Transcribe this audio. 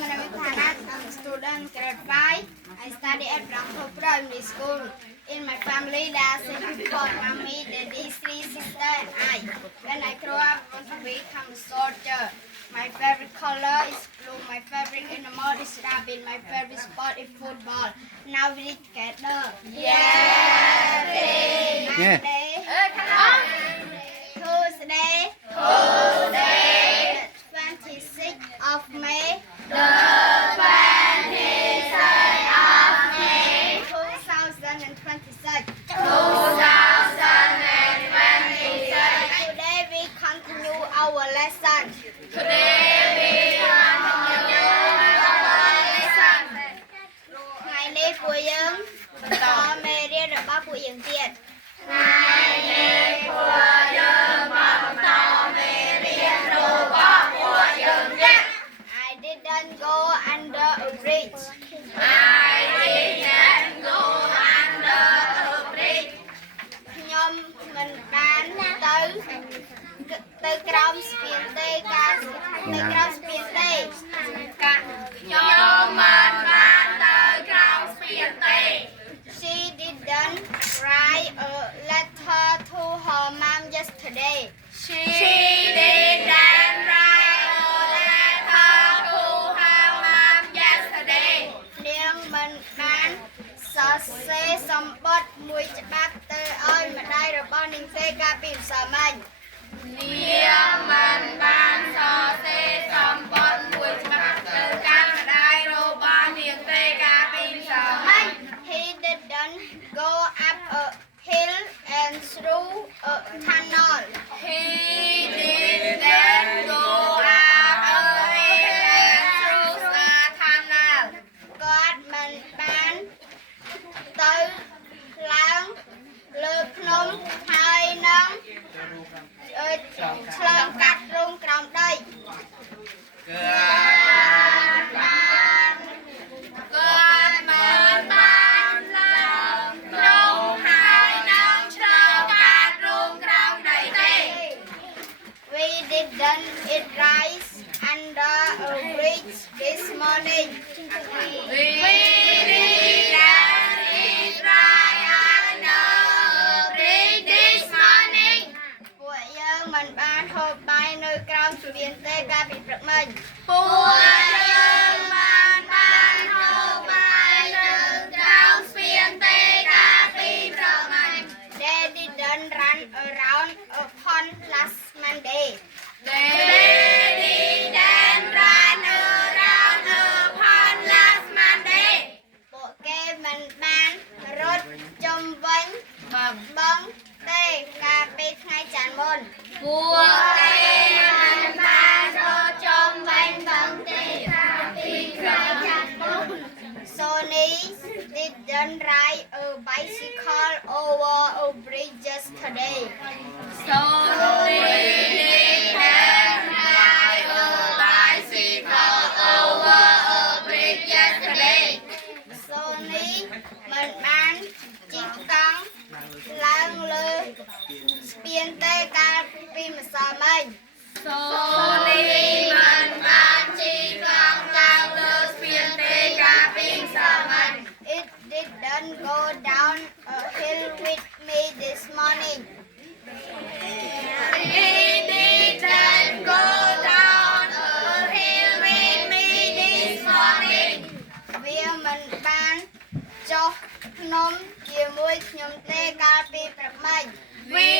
my name is Thanas. I'm a student grade 5. I study at Blackpool Primary School. In my family, there are 6 people, mommy, daddy, 3 sisters, and I. When I grow up, I want to become a soldier. My favorite color is blue. My favorite animal is rabbit. My favorite sport is football. Now we read together. Yeah. Tuesday. 26th of May. The 26th of May. 2026. Today we continue our lesson. Ngày nay củaយើងបន្តមេរៀនរបស់ពួកយើងទៀត I didn't go under a bridge.ខ្ញុំមិនបានទៅក្រោមស្ពានទេការទៅក្រោមស្ពានទេ She didn't write a letter to her mom yesterday.នាងមិនបានសរសេរសម្បត្តិមួយច្បាប់ទៅឲ្យម្ដាយរបស់នាងទេកាលពីម្សិលមិញ He didn't go up a hill and through a tunnel. God មិនបានទៅឡើងលើភ្នំហើយនឹងឆ្លងកាត់រូងក្រោមដី We didn't eat rice under a bridge this morning.ពួកយើងមិនបានហូបបាយនៅក្រោមស្ពានទេកាលពីព្រឹកមិញ They didn't run around a pond last Monday.ពួកគេមិនបានរត់ជុំវិញបឹងទេកាលពីថ្ងៃច័ន្ទមុន Sonny didn't ride a bicycle over a bridge yesterday. Sonny មិនបានជិះកង់ឡើងលើស្ពានទេកាលពីម្សិលមិញ It didn't go down a hill with me this morning.វាមិនបានចុះភ្នំជាមួយខ្ញុំទេកាលពីព្រឹកមិញ វា